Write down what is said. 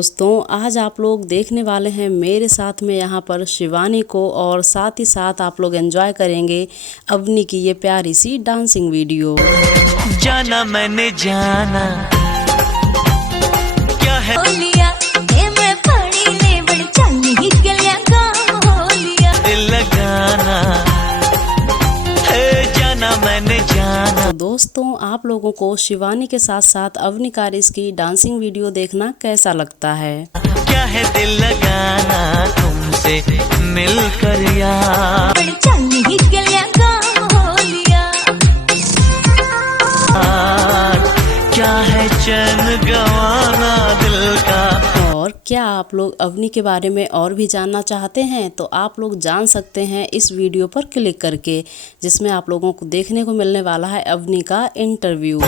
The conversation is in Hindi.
दोस्तों, आज आप लोग देखने वाले हैं मेरे साथ में यहाँ पर शिवानी को, और साथ ही साथ आप लोग एंजॉय करेंगे अवनी की ये प्यारी सी डांसिंग वीडियो। जाना मैंने जाना क्या है दिल लगाना है, जाना मैंने जाना। तो दोस्तों, आप लोगों को शिवानी के साथ साथ अवनी कारिस की डांसिंग वीडियो देखना कैसा लगता है? क्या है दिल लगाना तुमसे मिलकर यार, क्या है चैन गवाना दिल का। और क्या आप लोग अवनी के बारे में और भी जानना चाहते हैं तो आप लोग जान सकते हैं इस वीडियो पर क्लिक करके, जिसमें आप लोगों को देखने को मिलने वाला है अवनी का इंटरव्यू।